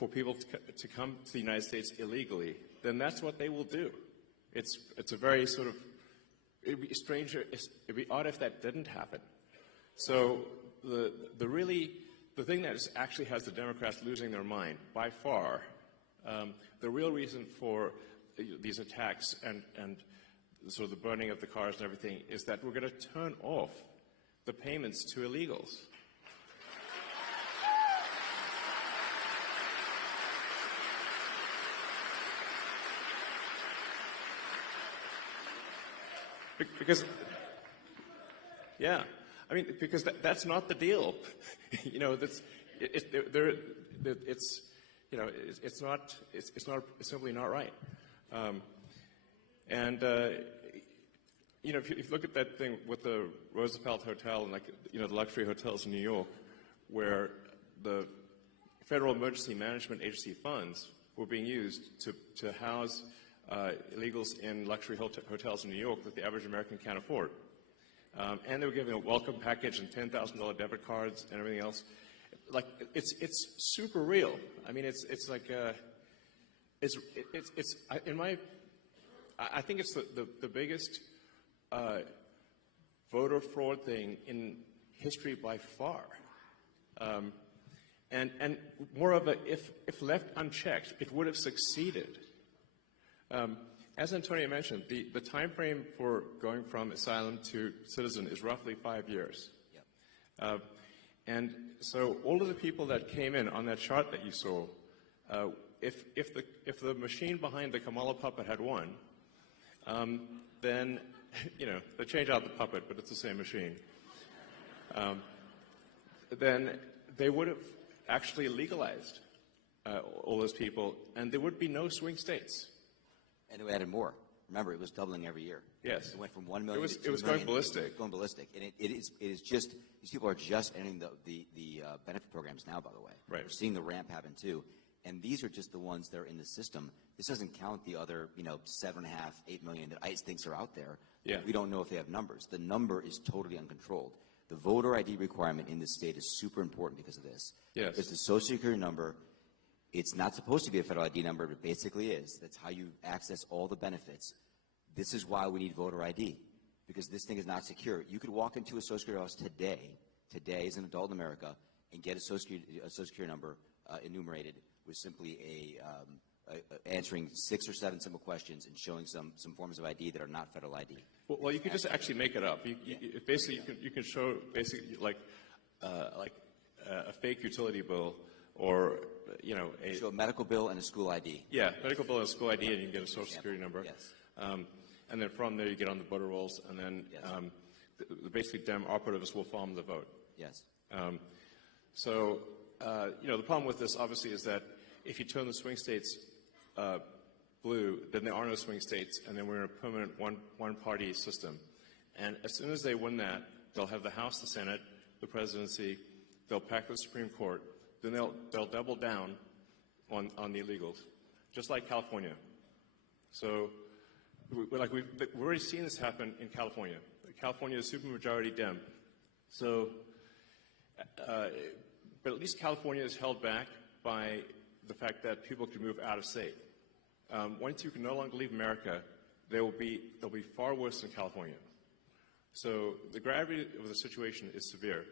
for people to come to the United States illegally, then that's what they will do. It's a very sort of, it'd be stranger, it'd be odd if that didn't happen. So the thing that actually has the Democrats losing their mind by far, the real reason for these attacks and sort of the burning of the cars and everything is that we're going to turn off the payments to illegals. Because, yeah, I mean, because that's not the deal. You know, it's simply not right. You know, if you look at that thing with the Roosevelt Hotel and, like, you know, the luxury hotels in New York, where the Federal Emergency Management Agency funds were being used to house illegals in luxury hotels in New York that the average American can't afford. And they were giving a welcome package and $10,000 debit cards and everything else. Like, it's super real. I mean, it's like, I think it's the biggest voter fraud thing in history by far. And moreover, if left unchecked, it would have succeeded. As Antonio mentioned, the time frame for going from asylum to citizen is roughly 5 years. Yep. And so all of the people that came in on that chart that you saw, if the machine behind the Kamala puppet had won, then, you know, they change out the puppet, but it's the same machine. Then they would have actually legalized all those people, and there would be no swing states. And we added more. Remember, it was doubling every year. Yes. It went from 1 million to 2 million. It was going ballistic. It was going ballistic. And it is just, these people are just entering the benefit programs now, by the way. Right. We're seeing the ramp happen too. And these are just the ones that are in the system. This doesn't count the other, you know, 7.5, 8 million that ICE thinks are out there. Yeah. We don't know if they have numbers. The number is totally uncontrolled. The voter ID requirement in this state is super important because of this. Yes. Because the Social Security number, it's not supposed to be a federal ID number, but it basically is. That's how you access all the benefits. This is why we need voter ID, because this thing is not secure. You could walk into a Social Security office today as an adult in America, and get a Social Security number enumerated with simply answering 6 or 7 simple questions and showing some forms of ID that are not federal ID. Well, you could just actually make it up. Basically, you can show basically like a fake utility bill, or, you know, show a medical bill and a school ID. Yeah, medical bill and a school ID, and you can get a Social Security number. Yes. And then from there you get on the voter rolls, and then yes. Basically Dem operatives will farm the vote. Yes. You know, the problem with this obviously is that if you turn the swing states blue, then there are no swing states, and then we're in a permanent one-party system. And as soon as they win that, they'll have the House, the Senate, the presidency, they'll pack the Supreme Court, then they'll double down on the illegals, just like California. So, we've already seen this happen in California. California is supermajority Dem. So, but at least California is held back by the fact that people can move out of state. Once you can no longer leave America, they'll be far worse than California. So the gravity of the situation is severe.